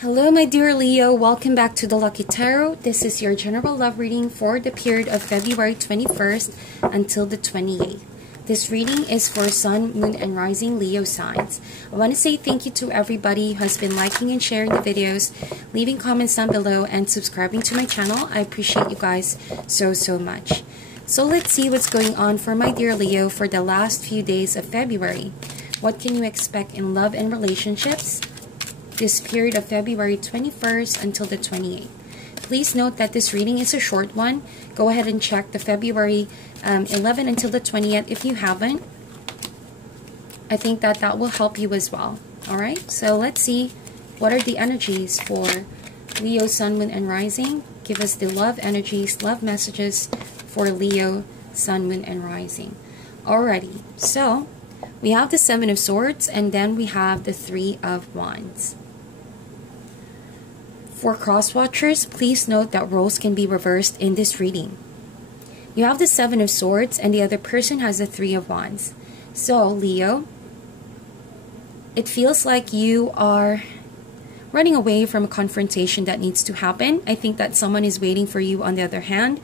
Hello my dear Leo, welcome back to the Lucky Tarot. This is your general love reading for the period of February 21st until the 28th. This reading is for Sun, Moon, and Rising Leo signs. I want to say thank you to everybody who has been liking and sharing the videos, leaving comments down below, and subscribing to my channel. I appreciate you guys so much. So let's see what's going on for my dear Leo for the last few days of February. What can you expect in love and relationships this period of February 21st until the 28th. Please note that this reading is a short one. Go ahead and check the February 11 until the 20th if you haven't. I think that will help you as well. Alright, so let's see what are the energies for Leo, Sun, Moon, and Rising. Give us the love energies, love messages for Leo, Sun, Moon, and Rising. Alrighty, so we have the Seven of Swords and then we have the Three of Wands. For cross-watchers, please note that roles can be reversed in this reading. You have the Seven of Swords and the other person has the Three of Wands. So, Leo, it feels like you are running away from a confrontation that needs to happen. I think that someone is waiting for you on the other hand.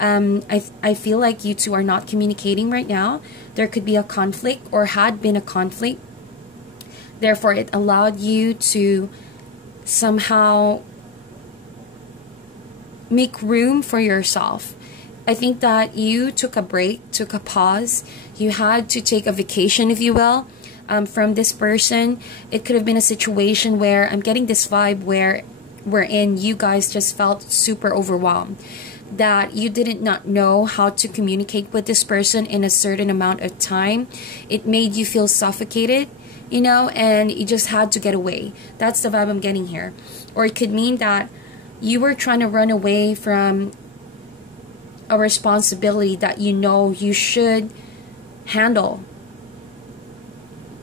I feel like you two are not communicating right now. There could be a conflict or had been a conflict. Therefore, it allowed you to somehow make room for yourself. I think that you took a break, took a pause. You had to take a vacation, if you will, from this person. It could have been a situation where I'm getting this vibe wherein you guys just felt super overwhelmed, that you did not know how to communicate with this person in a certain amount of time. It made you feel suffocated, you know, and you just had to get away. That's the vibe I'm getting here. Or it could mean that you were trying to run away from a responsibility that you know you should handle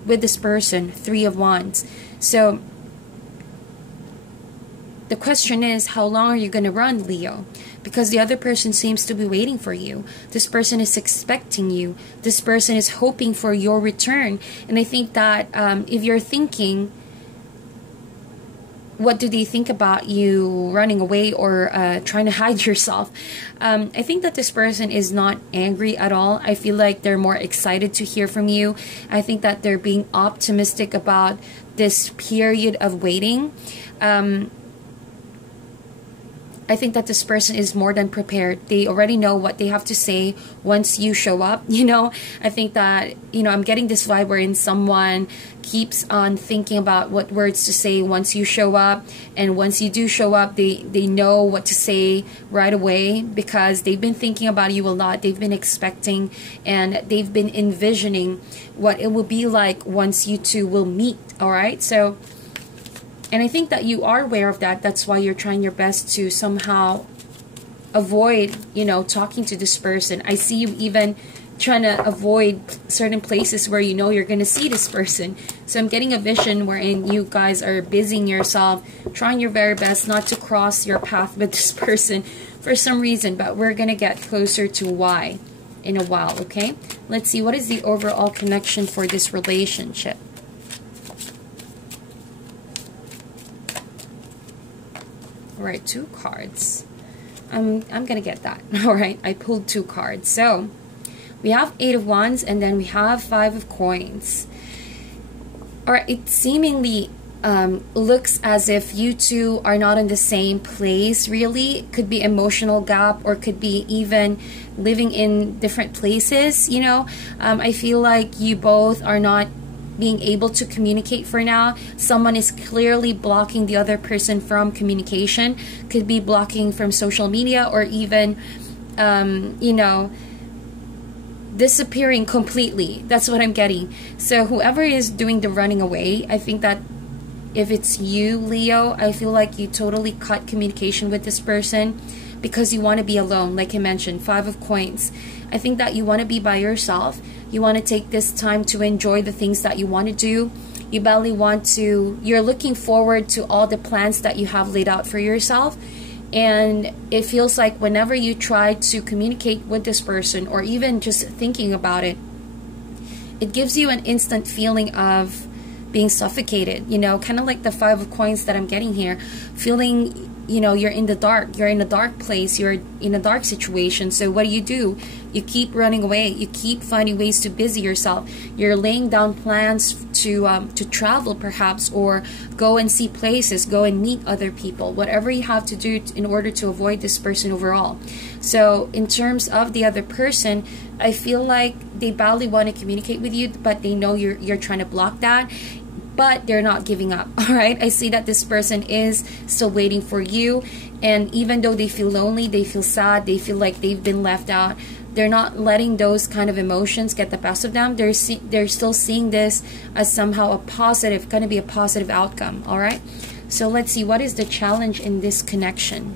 with this person. Three of Wands. So the question is, how long are you going to run, Leo? Because the other person seems to be waiting for you. This person is expecting you. This person is hoping for your return. And I think that if you're thinking, what do they think about you running away or trying to hide yourself? I think that this person is not angry at all. I feel like they're more excited to hear from you. I think that they're being optimistic about this period of waiting. I think that this person is more than prepared. They already know what they have to say once you show up, you know. I think that, you know, I'm getting this vibe wherein someone keeps on thinking about what words to say once you show up. And once you do show up, they know what to say right away because they've been thinking about you a lot. They've been expecting and they've been envisioning what it will be like once you two will meet, all right? So, and I think that you are aware of that. That's why you're trying your best to somehow avoid, you know, talking to this person. I see you even trying to avoid certain places where you know you're going to see this person. So I'm getting a vision wherein you guys are busying yourself, trying your very best not to cross your path with this person for some reason. But we're going to get closer to why in a while, okay? Let's see, what is the overall connection for this relationship? Alright, two cards. I'm gonna get that. Alright, I pulled two cards. So we have Eight of Wands and then we have Five of Coins. Alright, it seemingly looks as if you two are not in the same place, really. It could be emotional gap or could be even living in different places, you know. I feel like you both are not being able to communicate for now. Someone is clearly blocking the other person from communication. Could be blocking from social media or even, you know, disappearing completely. That's what I'm getting. So whoever is doing the running away, I think that if it's you, Leo, I feel like you totally cut communication with this person because you want to be alone. Like I mentioned, Five of Coins. I think that you want to be by yourself. You want to take this time to enjoy the things that you want to do. You barely want to, you're looking forward to all the plans that you have laid out for yourself. And it feels like whenever you try to communicate with this person or even just thinking about it, it gives you an instant feeling of being suffocated, you know, kind of like the Five of Coins that I'm getting here, feeling, you know, you're in the dark, you're in a dark place, you're in a dark situation. So what do? You keep running away, you keep finding ways to busy yourself. You're laying down plans to travel perhaps, or go and see places, go and meet other people, whatever you have to do in order to avoid this person overall. So in terms of the other person, I feel like they badly want to communicate with you, but they know you're trying to block that, but they're not giving up. All right, I see that this person is still waiting for you, and even though they feel lonely, they feel sad, they feel like they've been left out, they're not letting those kind of emotions get the best of them. They're still seeing this as somehow a positive, going to be a positive outcome. All right, so let's see, what is the challenge in this connection?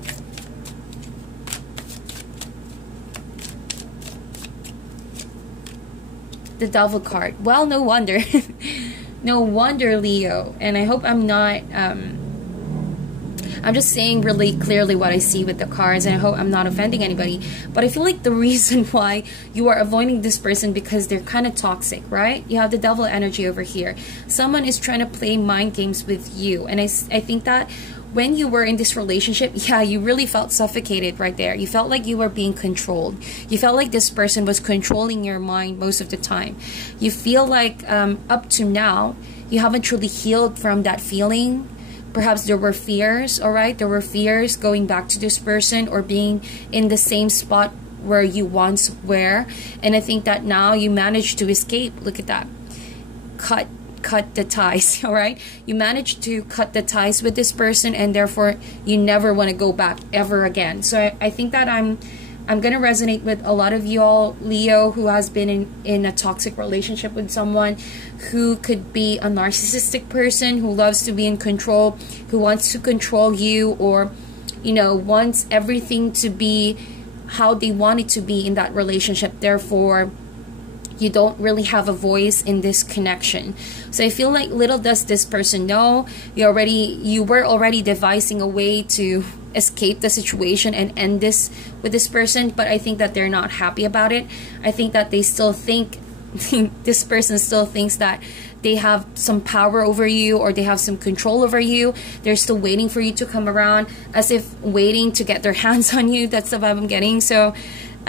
The Devil card. Well, no wonder. No wonder, Leo. And I hope I'm not I'm just saying really clearly what I see with the cards, and I hope I'm not offending anybody. But I feel like the reason why you are avoiding this person because they're kind of toxic, right? You have the Devil energy over here. Someone is trying to play mind games with you. And I think that when you were in this relationship, yeah, you really felt suffocated right there. You felt like you were being controlled. You felt like this person was controlling your mind most of the time. You feel like up to now, you haven't truly healed from that feeling. Perhaps there were fears, all right? There were fears going back to this person or being in the same spot where you once were. And I think that now you managed to escape. Look at that. Cut the ties, all right? You managed to cut the ties with this person, and therefore you never want to go back ever again. So I think that I'm going to resonate with a lot of y'all, Leo, who has been in a toxic relationship with someone who could be a narcissistic person who loves to be in control, who wants to control you, or, you know, wants everything to be how they want it to be in that relationship. Therefore, you don't really have a voice in this connection. So I feel like little does this person know, you were already devising a way to escape the situation and end this with this person, but I think that they're not happy about it. I think that they still think this person still thinks that they have some power over you, or they have some control over you. They're still waiting for you to come around, as if waiting to get their hands on you. That's the vibe I'm getting. So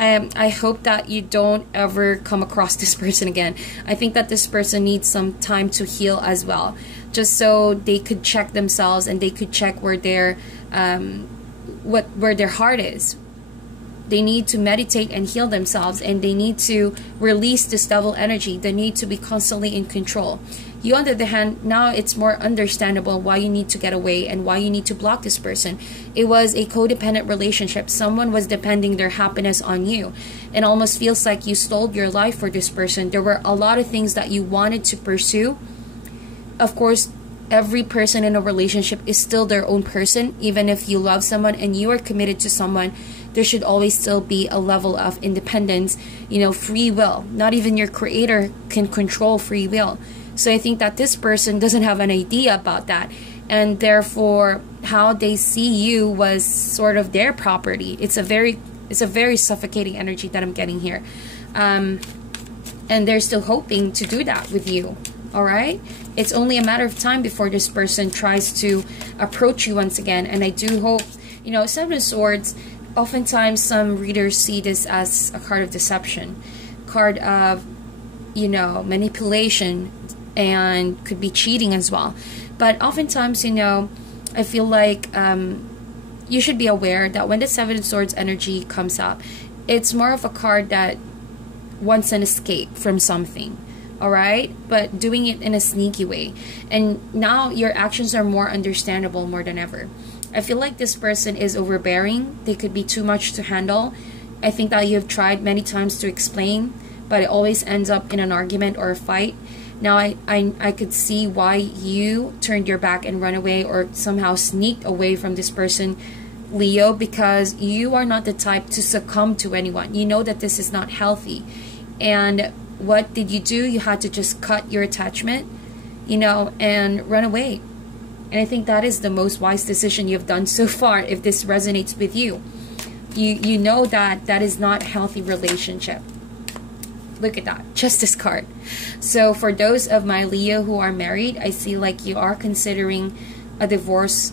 I hope that you don't ever come across this person again. I think that this person needs some time to heal as well, just so they could check themselves and they could check where their where their heart is. They need to meditate and heal themselves, and they need to release this Devil energy. They need to be constantly in control. You, on the other hand, now it's more understandable why you need to get away and why you need to block this person. It was a codependent relationship. Someone was depending their happiness on you. It almost feels like you stole your life for this person. There were a lot of things that you wanted to pursue. Of course, every person in a relationship is still their own person. Even if you love someone and you are committed to someone, there should always still be a level of independence, you know, free will. Not even your creator can control free will. So I think that this person doesn't have an idea about that, and therefore how they see you was sort of their property. It's a very suffocating energy that I'm getting here, and they're still hoping to do that with you. All right, it's only a matter of time before this person tries to approach you once again. And I do hope, you know, Seven of Swords, oftentimes some readers see this as a card of deception, card of, you know, manipulation, and could be cheating as well. But oftentimes, you know, I feel like you should be aware that when the Seven of Swords energy comes up, it's more of a card that wants an escape from something. All right, but doing it in a sneaky way. And now your actions are more understandable more than ever. I feel like this person is overbearing. They could be too much to handle. I think that you've tried many times to explain, but it always ends up in an argument or a fight. Now I could see why you turned your back and run away, or somehow sneaked away from this person, Leo, because you are not the type to succumb to anyone. You know that this is not healthy. And what did you do? You had to just cut your attachment, you know, and run away. And I think that is the most wise decision you've done so far, if this resonates with you. You know that that is not a healthy relationship. Look at that, Justice card. So for those of my Leo who are married, I see like you are considering a divorce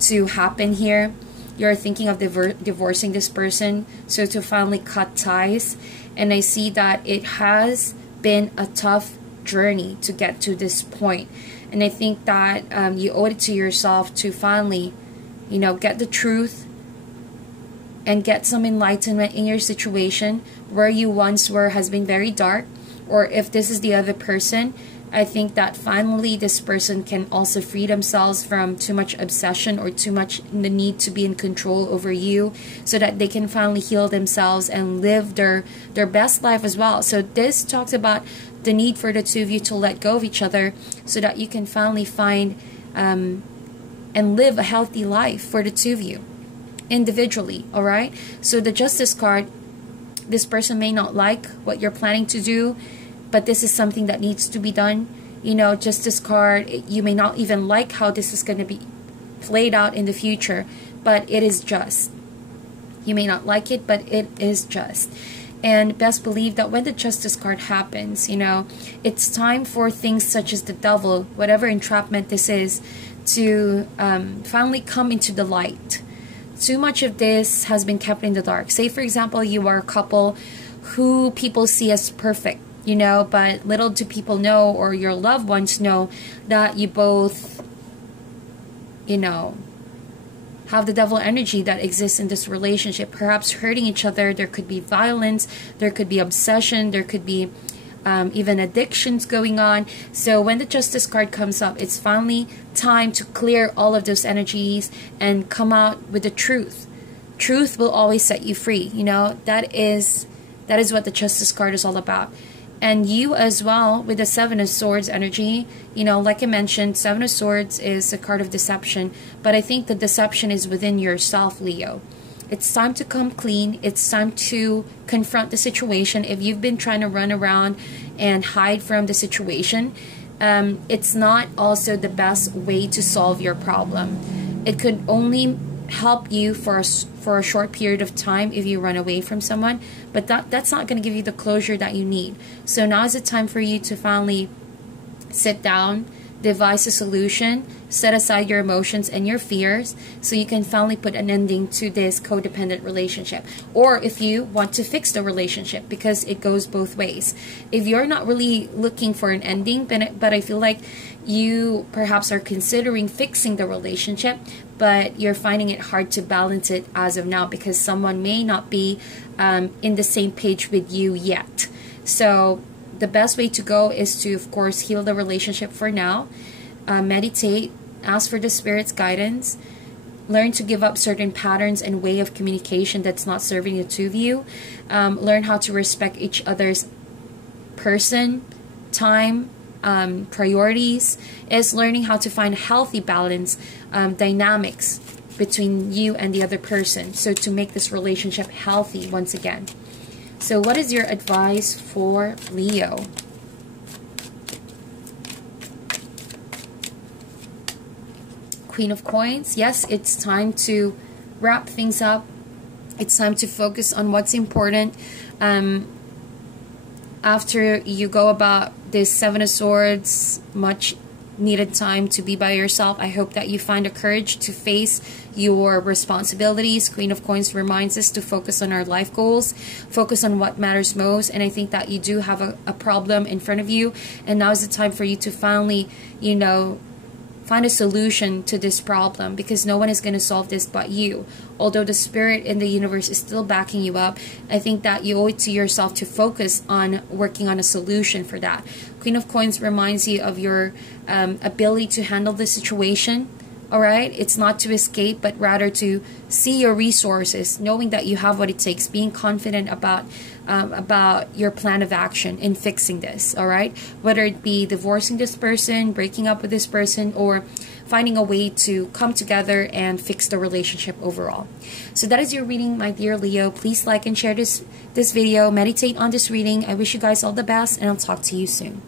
to happen here. You're thinking of divorcing this person, so to finally cut ties. And I see that it has been a tough journey to get to this point. And I think that you owe it to yourself to finally, you know, get the truth and get some enlightenment in your situation. Where you once were has been very dark, or if this is the other person, I think that finally this person can also free themselves from too much obsession or too much the need to be in control over you, so that they can finally heal themselves and live their best life as well. So this talks about the need for the two of you to let go of each other, so that you can finally find and live a healthy life for the two of you individually. All right, so the Justice card, this person may not like what you're planning to do, but this is something that needs to be done. You know, Justice card, you may not even like how this is going to be played out in the future, but it is just. You may not like it, but it is just. And best believe that when the Justice card happens, you know, it's time for things such as the devil, whatever entrapment this is, to finally come into the light. Too much of this has been kept in the dark. Say, for example, you are a couple who people see as perfect, you know, but little do people know, or your loved ones know, that you both, you know, have the devil energy that exists in this relationship, perhaps hurting each other. There could be violence, there could be obsession, there could be even addictions going on. So when the Justice card comes up, it's finally time to clear all of those energies and come out with the truth. Truth will always set you free. You know, that is what the Justice card is all about. And you as well, with the Seven of Swords energy, you know, like I mentioned, Seven of Swords is a card of deception, but I think the deception is within yourself, Leo. It's time to come clean. It's time to confront the situation. If you've been trying to run around and hide from the situation, it's not also the best way to solve your problem. It could only help you for a short period of time if you run away from someone, but that's not going to give you the closure that you need. So now is the time for you to finally sit down, devise a solution, set aside your emotions and your fears, so you can finally put an ending to this codependent relationship. Or if you want to fix the relationship, because it goes both ways. If you're not really looking for an ending, but I feel like you perhaps are considering fixing the relationship, but you're finding it hard to balance it as of now, because someone may not be in the same page with you yet. So the best way to go is to, of course, heal the relationship for now. Meditate, ask for the Spirit's guidance, learn to give up certain patterns and way of communication that's not serving the two of you. Learn how to respect each other's person, time, priorities. Is learning how to find healthy balance, dynamics between you and the other person, so to make this relationship healthy once again. So what is your advice for Leo? Queen of Coins. Yes, it's time to wrap things up. It's time to focus on what's important. After you go about this Seven of Swords, much needed time to be by yourself, I hope that you find the courage to face your responsibilities. Queen of Coins reminds us to focus on our life goals, focus on what matters most, and I think that you do have a problem in front of you, and now is the time for you to finally, you know, find a solution to this problem, because no one is going to solve this but you. Although the Spirit in the universe is still backing you up, I think that you owe it to yourself to focus on working on a solution for that. Queen of Coins reminds you of your ability to handle the situation. All right, it's not to escape, but rather to see your resources, knowing that you have what it takes, being confident about your plan of action in fixing this. All right, whether it be divorcing this person, breaking up with this person, or finding a way to come together and fix the relationship overall. So that is your reading, my dear Leo. Please like and share this video. Meditate on this reading. I wish you guys all the best, and I'll talk to you soon.